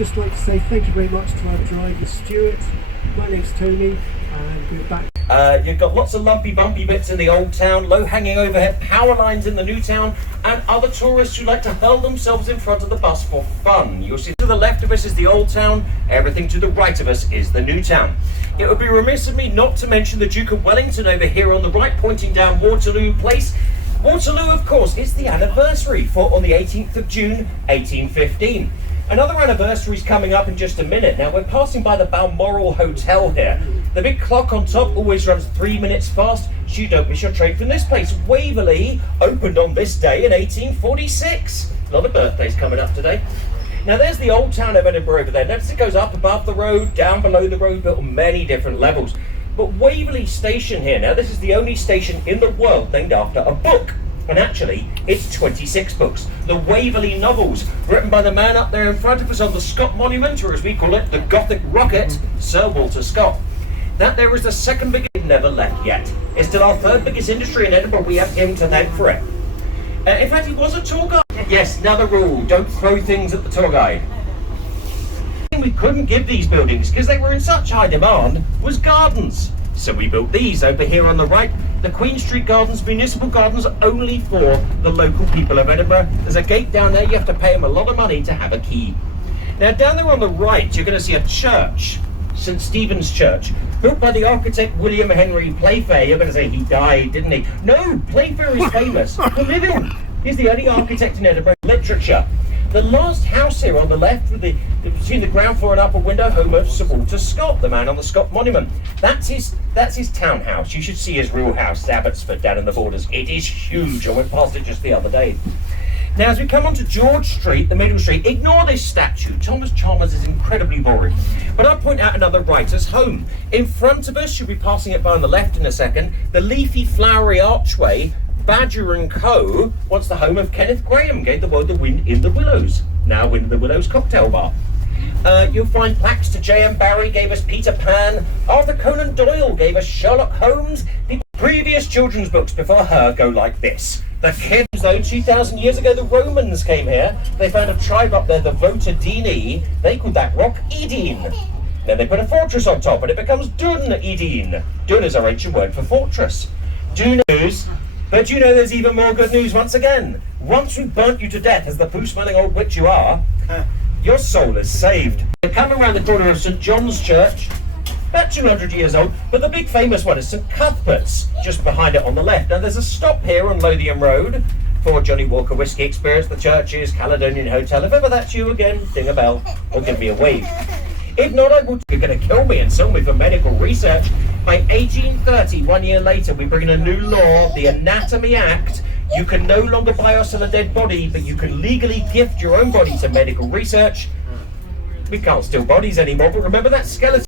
just like to say thank you very much to our driver Stuart. My name's Tony and we're back. You've got lots of lumpy bumpy bits in the old town, low hanging overhead power lines in the new town, and other tourists who like to hurl themselves in front of the bus for fun. You'll see to the left of us is the old town, everything to the right of us is the new town. It would be remiss of me not to mention the Duke of Wellington over here on the right, pointing down Waterloo Place. Waterloo, of course, is the anniversary, fought on the 18th of June 1815. Another anniversary is coming up in just a minute. Now, we're passing by the Balmoral Hotel here. The big clock on top always runs 3 minutes fast, so you don't miss your train from this place. Waverley opened on this day in 1846. A lot of birthdays coming up today. Now, there's the old town of Edinburgh over there. Notice it goes up above the road, down below the road, built on many different levels. But Waverley Station here, now this is the only station in the world named after a book. And actually, it's 26 books. The Waverley novels, written by the man up there in front of us on the Scott Monument, or as we call it, the Gothic Rocket, Sir Walter Scott. That there is the second biggest, never left yet. It's still our third biggest industry in Edinburgh. We have him to thank for it. In fact, he was a tour guide. Yes, another rule, don't throw things at the tour guide. We couldn't give these buildings because they were in such high demand was gardens. So we built these over here on the right, the Queen Street Gardens, municipal gardens only for the local people of Edinburgh. There's a gate down there, you have to pay them a lot of money to have a key. Now down there on the right, you're going to see a church, St. Stephen's Church, built by the architect William Henry Playfair. You're going to say he died, didn't he? No, Playfair is famous for living. He's the only architect in Edinburgh literature. The last house here on the left, with between the ground floor and upper window, home of Sir Walter Scott, the man on the Scott Monument. That's his townhouse. You should see his real house, Abbotsford, down in the Borders. It is huge. I went past it just the other day. Now, as we come onto George Street, the middle street, ignore this statue. Thomas Chalmers is incredibly boring. But I'll point out another writer's home. In front of us, you'll be passing it by on the left in a second, the leafy, flowery archway, Badger & Co. once the home of Kenneth Graham, gave the world the Wind in the Willows, now Wind in the Willows cocktail bar. You'll find plaques to J.M. Barrie, gave us Peter Pan. Arthur Conan Doyle gave us Sherlock Holmes. The previous children's books before her go like this. The kids, though, 2,000 years ago, the Romans came here. They found a tribe up there, the Votadini. They called that rock Edene. Then they put a fortress on top and it becomes Dun Edene. Dun is our ancient word for fortress. Do news. But you know there's even more good news once again. Once we burnt you to death as the poo-smelling old witch you are, your soul is saved. You come around the corner of St. John's Church, about 200 years old, but the big famous one is St. Cuthbert's, just behind it on the left. Now there's a stop here on Lothian Road for Johnny Walker Whiskey Experience, the churches, Caledonian Hotel. If ever that's you again, ding a bell or give me a wave. If not, you're going to kill me and sell me for medical research. By 1830, 1 year later, we bring in a new law, the Anatomy Act. You can no longer buy or sell a dead body, but you can legally gift your own body to medical research. We can't steal bodies anymore, but remember that skeleton.